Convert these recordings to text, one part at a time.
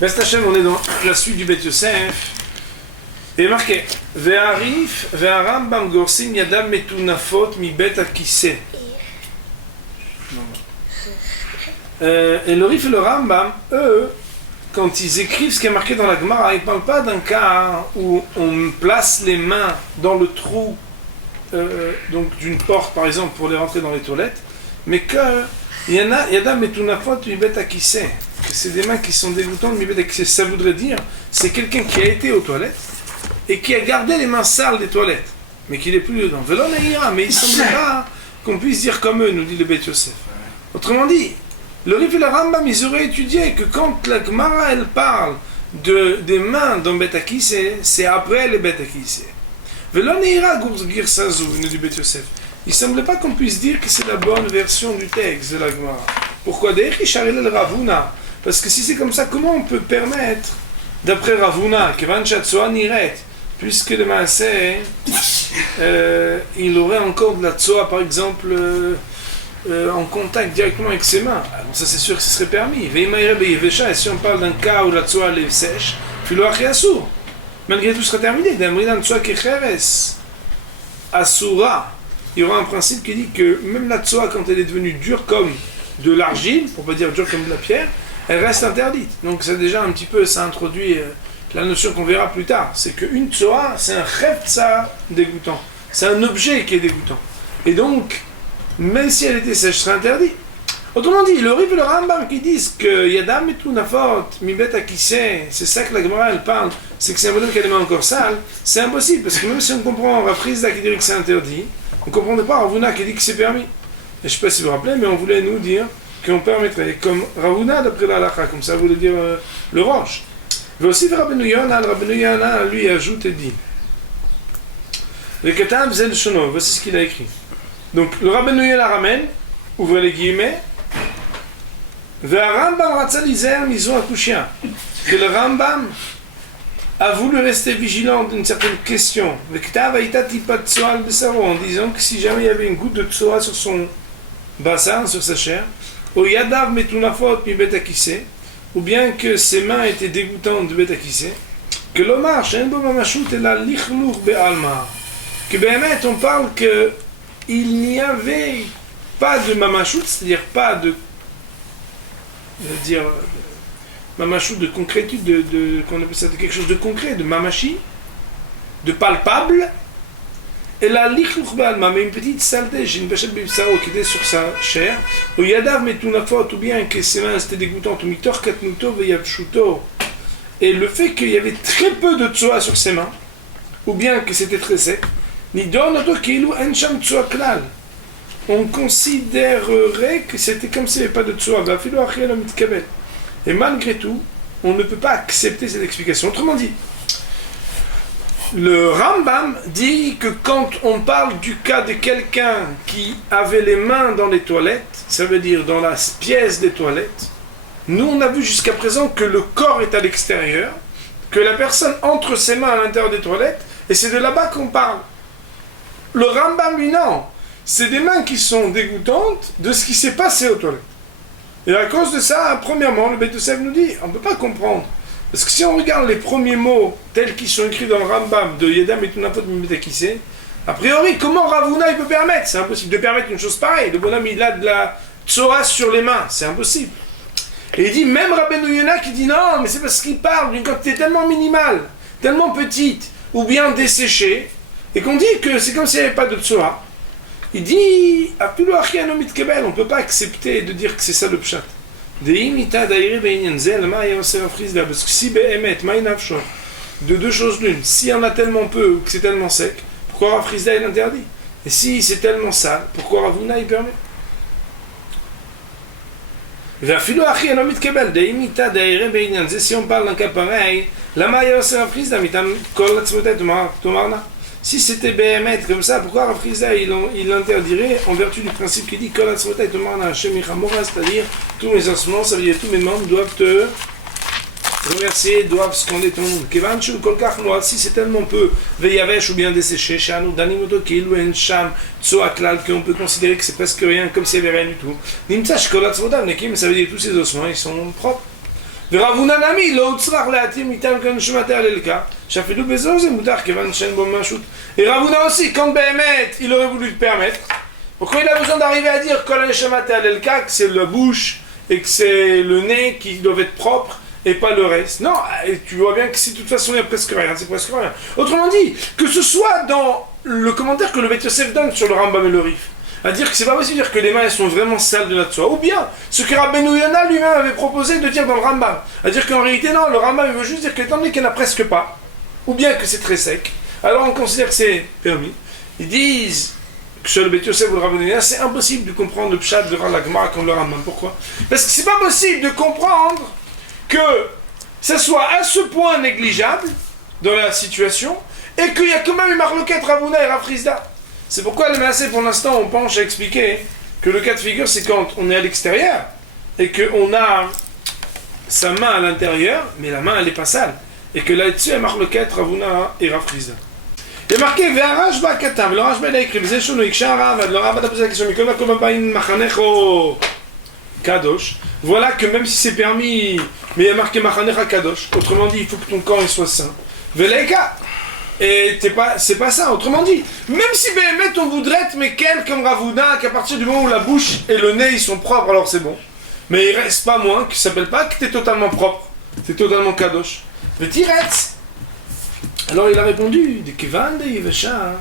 Best Hashem, on est dans la suite du Bet Yosef. Et marqué Ve'arif ve'arambam gorsim yadam metunafot mi bet akise. Et le Rif et le Rambam, eux, quand ils écrivent ce qui est marqué dans la Gemara, ils ne parlent pas d'un cas où on place les mains dans le trou donc d'une porte, par exemple, pour les rentrer dans les toilettes, mais que yadam metunafot mi bet akise. C'est des mains qui sont dégoûtantes, mais ça voudrait dire c'est quelqu'un qui a été aux toilettes et qui a gardé les mains sales des toilettes, mais qui n'est plus dedans. Velon ira, mais il semble pas qu'on puisse dire comme eux, nous dit le Bet Yosef. Autrement dit, le Rif et le Rambam, ils auraient étudié que quand la Gemara elle parle des mains dans Bet Akise, c'est après les Bet Akise. Velon ira gir sazou, nous dit Bet Yosef. Il ne semblait pas qu'on puisse dire que c'est la bonne version du texte de la Gemara. Pourquoi d'ailleurs il Ravuna? Parce que si c'est comme ça, comment on peut permettre, d'après Ravuna, que Vanchatsoa niret, puisque le Maaseh, il aurait encore de la tsoa, par exemple, en contact directement avec ses mains. Alors ça c'est sûr que ce serait permis. Et si on parle d'un cas où la tsoa est sèche, malgré tout ce sera terminé. Asura, il y aura un principe qui dit que même la tsoa, quand elle est devenue dure comme de l'argile, pour pas dire dure comme de la pierre, elle reste interdite. Donc c'est déjà un petit peu, ça introduit la notion qu'on verra plus tard. C'est qu'une tsoa, c'est un cheptsa dégoûtant. C'est un objet qui est dégoûtant. Et donc, même si elle était sèche, serait interdit. Autrement dit, le Rif et le Rambam qui disent que Yadam et Tunafot, mi bet akise, c'est ça que la Gemara elle parle, c'est que c'est un bonhomme qui a les mains encore sales, c'est impossible, parce que même si on comprend Rav Frizda qui dirait que c'est interdit, on ne comprendrait pas Ravuna qui dit que c'est permis. Et je ne sais pas si vous vous rappelez, mais on voulait nous dire qu'on permettrait, comme Ravuna d'après la halakha, comme ça voulait dire le roche. Mais aussi Rabbeinu Yana, lui ajoute et dit le Ketav Zel Shono, voici ce qu'il a écrit. Donc le Rabbeinu Yana ramène, ouvrez les guillemets, Ve'arambam ratzalizer mizon akushia, que le Rambam a voulu rester vigilant d'une certaine question, le Ketav aïta tipat tsoa al besaro, en disant que si jamais il y avait une goutte de tsoa sur son bassin, sur sa chair, ou yadav metunafot mi bet akise, ou bien que ses mains étaient dégoûtantes de bet akise, que l'omar shen bo mamashut et la lichluch be'alma, que Béhémet on parle que il n'y avait pas de mamashut, c'est-à-dire pas de mamashut de concrétude, qu'on appelle ça de quelque chose de concret, de mamashi, de palpable. Et la lichluch be'alma, mais une petite saleté, j'ai une bachet b'ibsaro qui était sur sa chair, ou yadav metunafot, ou bien que ses mains étaient dégoûtantes, ou mitor katnuto ve'yavshuto, et le fait qu'il y avait très peu de tsoa sur ses mains, ou bien que c'était très sec, nidon oto kilu en sham tsoa klal, on considérerait que c'était comme s'il n'y avait pas de tsoa, va'afilo achel lo mitkabel. Et malgré tout, on ne peut pas accepter cette explication. Autrement dit, le Rambam dit que quand on parle du cas de quelqu'un qui avait les mains dans les toilettes, ça veut dire dans la pièce des toilettes, nous on a vu jusqu'à présent que le corps est à l'extérieur, que la personne entre ses mains à l'intérieur des toilettes, et c'est de là-bas qu'on parle. Le Rambam, lui, non. C'est des mains qui sont dégoûtantes de ce qui s'est passé aux toilettes. Et à cause de ça, premièrement, le Bet Yosef nous dit, on ne peut pas comprendre. Parce que si on regarde les premiers mots tels qu'ils sont écrits dans le Rambam de Yedam et Tunafot mi Akise, a priori, comment Ravuna il peut permettre? C'est impossible de permettre une chose pareille. Le bonhomme il a de la tsoa sur les mains, c'est impossible. Et il dit, même Rabbeinu Yona qui dit non, mais c'est parce qu'il parle d'une quantité tellement minimale, tellement petite, ou bien desséchée, et qu'on dit que c'est comme s'il n'y avait pas de tsoa. Il dit, on ne peut pas accepter de dire que c'est ça le pshat. Parce que si de deux choses l'une, s'il y en a tellement peu ou que c'est tellement sec, pourquoi Rav Frizda il interdit? Et si c'est tellement sale, pourquoi Ravuna il permet? Si on parle d'un cas pareil, si c'était Béhémet comme ça, pourquoi Rav Frizda il l'interdirait en vertu du principe qui dit que c'est-à-dire tous mes ossements, ça veut dire tous mes membres doivent te remercier, doivent scander ton nom. Si c'est tellement peu veyavesh ou bien desséché, qu'on peut considérer que c'est presque rien, comme s'il n'y avait rien du tout. Ça veut dire tous ces ossements ils sont propres. ורבונה נמי לא הוצרך להתיר מטעם כנשמת הללקה, שאפילו בזו זה מותר כיוון שאין בו משהו. Et Ravuna aussi, quand Béhémet, il aurait voulu le permettre, pourquoi il a besoin d'arriver à dire que la Neshamat Alelka, que c'est la bouche et que c'est le nez qui doivent être propres et pas le reste? Non, tu vois bien que si de toute façon il n'y a presque rien, c'est presque rien. Autrement dit, que ce soit dans le commentaire que le Beth Yosef donne sur le Rambam et le Rif, à dire que c'est pas possible de dire que les mains elles sont vraiment sales de la tsoa, ou bien ce que Rabbeinu Yonah lui-même avait proposé de dire dans le Rambam, à dire qu'en réalité non, le Rambam il veut juste dire qu'étant donné qu'il n'y en a presque pas, ou bien que c'est très sec, alors on considère que c'est permis. Ils disent que sur le Beth Yosef ou le Rabbeinu Yonah, c'est impossible de comprendre le pshat de la Gemara comme le Rambam. Pourquoi? Parce que c'est pas possible de comprendre que ça soit à ce point négligeable dans la situation et qu'il y a quand même une marloquette Ravuna et Rafrizda. C'est pourquoi le Maasé, pour l'instant, on penche à expliquer que le cas de figure, c'est quand on est à l'extérieur et qu'on a sa main à l'intérieur, mais la main, elle n'est pas sale. Et que là-dessus, il y a marloquette Ravuna et Rafrizda. Il est marqué, Ve'arashba katav, le Rashba il a écrit, V'zeshon l'ikshar ravad, le Ravad a posé la question, mais comme la komabayin machanecho kadosh, voilà que même si c'est permis, mais il y a marqué machanecha kadosh, autrement dit, il faut que ton corps il soit sain. Ve'leika. Et c'est pas ça, autrement dit, même si Béhémet on voudrait être mais quel comme Ravuna, qu'à partir du moment où la bouche et le nez ils sont propres, alors c'est bon. Mais il reste pas moins, qui s'appelle pas que t'es totalement propre, t'es totalement kadosh. Mais Tiretz. Alors il a répondu, de Kivan de Yevesha,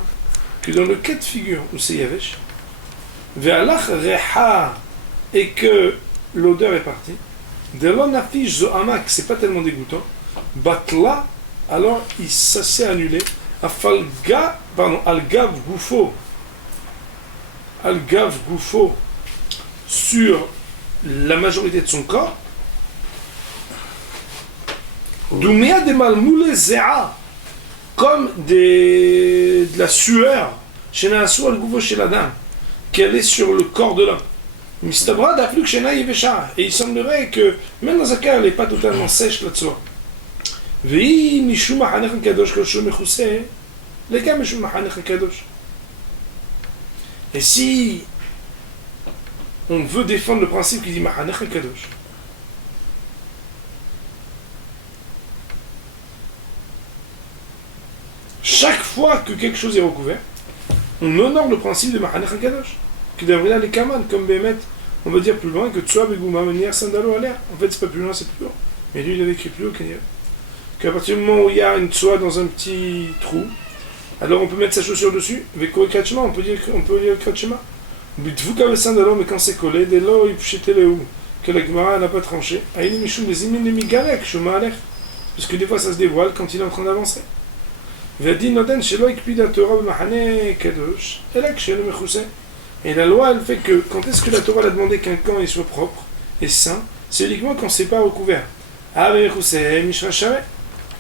que dans le cas de figure où c'est Yevesh, Ve'alach reha, et que l'odeur est partie, de l'onafish zo'ama, que c'est pas tellement dégoûtant, batla, alors ça s'est annulé. Al-Gav Goufo sur la majorité de son corps. Doumia de Malmoule Zéa, comme de la sueur, chez Nassou al-Goufo chez la dame, qu'elle est sur le corps de l'homme. Mistabra d'Afluk chez Naïvecha, et il semblerait que même dans un cas, elle n'est pas totalement sèche là-dessus. Et si on veut défendre le principe qui dit Mahanech Kadosh, chaque fois que quelque chose est recouvert, on honore le principe de Mahanech Kadosh, qui devrait aller Kaman, comme Béhémet, on va dire plus loin que Tsoa Begouma Manière Sandalo à l'air. En fait, c'est pas plus loin, c'est plus haut. Mais lui, il avait écrit plus haut qu'à partir du moment où il y a une tsoa dans un petit trou, alors on peut mettre sa chaussure dessus, avec on peut dire Kratchema. Mais quand c'est collé, dès lors il pchétait les où, que la Gemara n'a pas tranché. Parce que des fois ça se dévoile quand il est en train d'avancer. Et la loi elle fait que quand est-ce que la Torah a demandé qu'un camp il soit propre et sain, c'est uniquement quand c'est pas recouvert.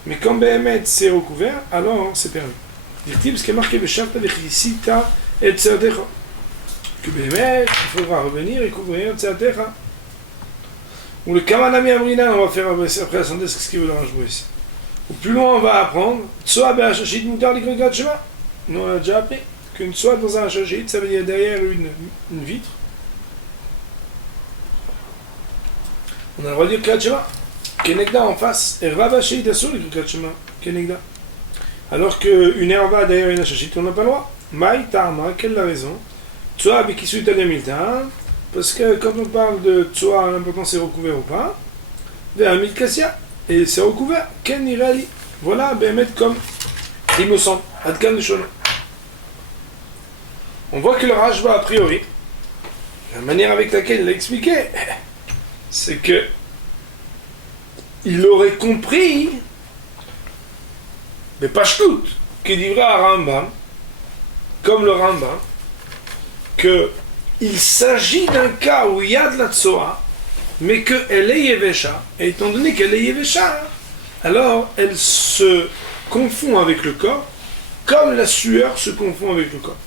Mais quand Béhémet c'est recouvert, alors c'est permis. Dit-il, ce qui est marqué Beshavta v'chisita et tzadecha. Que Béhémet, il faudra revenir et couvrir tzadecha. Ou le Kamanami Amrina, on va faire après la synthèse, ce qu'il veut le rajouter ici. Ou plus loin, on va apprendre Tsoa be'ashashit mutar l'ikrigat shema. Nous on a déjà appris qu'une tsoa dans un hashashit, ça veut dire derrière une vitre. On a le droit de dire Kriyat Shema. Kenegda en face, Erva Sheit Asur l'ikrigat shema. Kenegda. Alors qu'une herva derrière une hashashit, on n'a pas le droit. Maï Ta'ama, quelle est la raison? Tsoa be'kisu italien milta. Parce que quand on parle de tsoa, l'important c'est recouvert ou pas. Ve'amil kassia. Et c'est recouvert. Ken irali. Voilà, Béhémet comme il me semble. Adkan Lishona. On voit que le Rashba, a priori, la manière avec laquelle il l'a expliqué, c'est que il aurait compris, mais pas tout, qu'il dirait à Rambam, comme le Rambam, qu'il s'agit d'un cas où il y a de la tsoa, mais qu'elle est Yevesha, et étant donné qu'elle est Yevesha, alors elle se confond avec le corps, comme la sueur se confond avec le corps.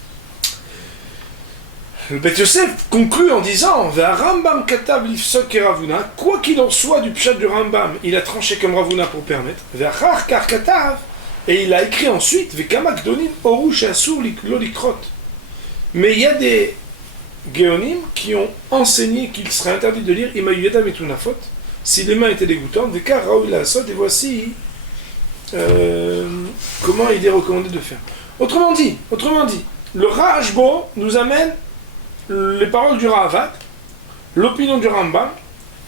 Le Beth Yosef conclut en disant Rambam katav lifsok et Ravuna, quoi qu'il en soit du pshat du Rambam, il a tranché comme Ravuna pour permettre, kar katav, et il a écrit ensuite Vekamak donim orush asur lolikrot. Mais il y a des Géonim qui ont enseigné qu'il serait interdit de lire Imayuyeda Metunafot, si les mains étaient dégoûtantes, des cas Raoul la Sot, et voici comment il est recommandé de faire. Autrement dit, le Rajbo nous amène les paroles du Ravad, l'opinion du Rambam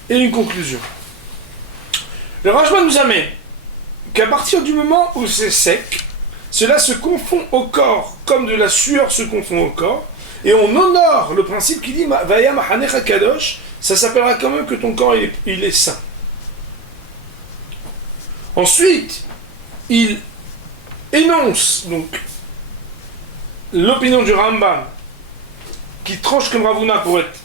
et une conclusion. Le Rajbo nous amène qu'à partir du moment où c'est sec, cela se confond au corps comme de la sueur se confond au corps, et on honore le principe qui dit Vaya Mahanecha Kadosh, ça s'appellera quand même que ton corps il est saint. Ensuite, il énonce donc l'opinion du Rambam qui tranche comme Ravuna pour être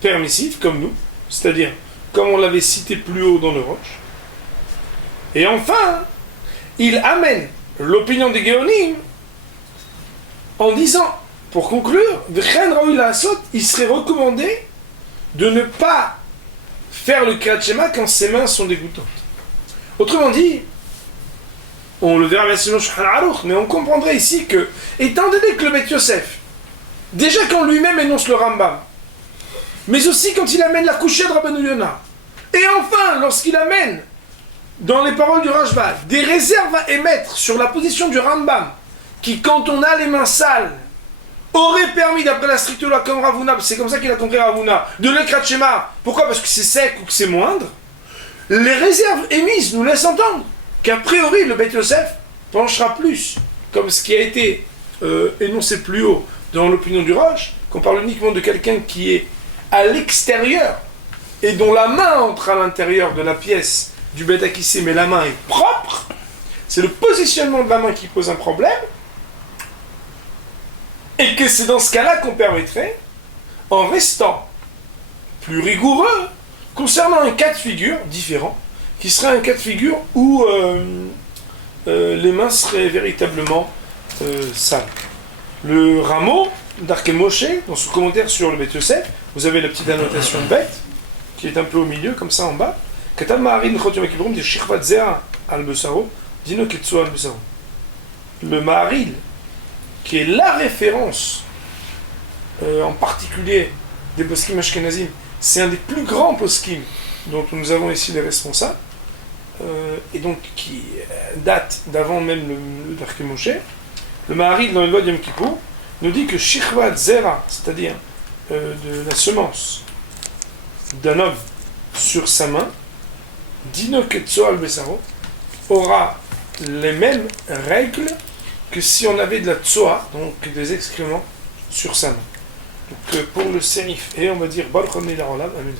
permissif, comme nous, c'est-à-dire comme on l'avait cité plus haut dans le Roche. Et enfin, il amène l'opinion des Géonim en disant, pour conclure, il serait recommandé de ne pas faire le Kriyat Shema quand ses mains sont dégoûtantes. Autrement dit, on le verra bien sur Shulchan Aruch, mais on comprendrait ici que, étant donné que le Beth Yosef, déjà quand lui-même énonce le Rambam, mais aussi quand il amène la couchée de Rabbeinu Yonah, et enfin lorsqu'il amène dans les paroles du Rashba des réserves à émettre sur la position du Rambam, qui quand on a les mains sales, aurait permis d'après la stricte loi comme Ravuna, c'est comme ça qu'il a compris Ravuna, de le Kriyat Shema. Pourquoi? Parce que c'est sec ou que c'est moindre. Les réserves émises nous laissent entendre qu'a priori le Beth Yosef penchera plus, comme ce qui a été énoncé plus haut dans l'opinion du Roche, qu'on parle uniquement de quelqu'un qui est à l'extérieur et dont la main entre à l'intérieur de la pièce du Beth Akissé, mais la main est propre. C'est le positionnement de la main qui pose un problème, et que c'est dans ce cas-là qu'on permettrait, en restant plus rigoureux concernant un cas de figure différent, qui serait un cas de figure où les mains seraient véritablement sales. Le Rameau d'Arke Moshe, dans son commentaire sur le Beth Yosef, vous avez la petite annotation bête, qui est un peu au milieu, comme ça en bas. Katam Maharin Chot Yom Kippourim de Shirvat Zera al Besaro, Dino Ketsu al Besaro. Le Maharil, qui est la référence, en particulier des poskim ashkenazim, c'est un des plus grands poskim dont nous avons ici les responsables, et donc qui date d'avant même le Darke Moshe. Le Maharil, dans le loi de Yom Kippour, nous dit que Shirvat Zera, c'est-à-dire de la semence d'un homme sur sa main, Dino Ketso al Besaro, aura les mêmes règles que si on avait de la tsoa, donc des excréments, sur sa main. Donc pour le sérif, et on va dire Baruch Adonai L'Olam, Amen.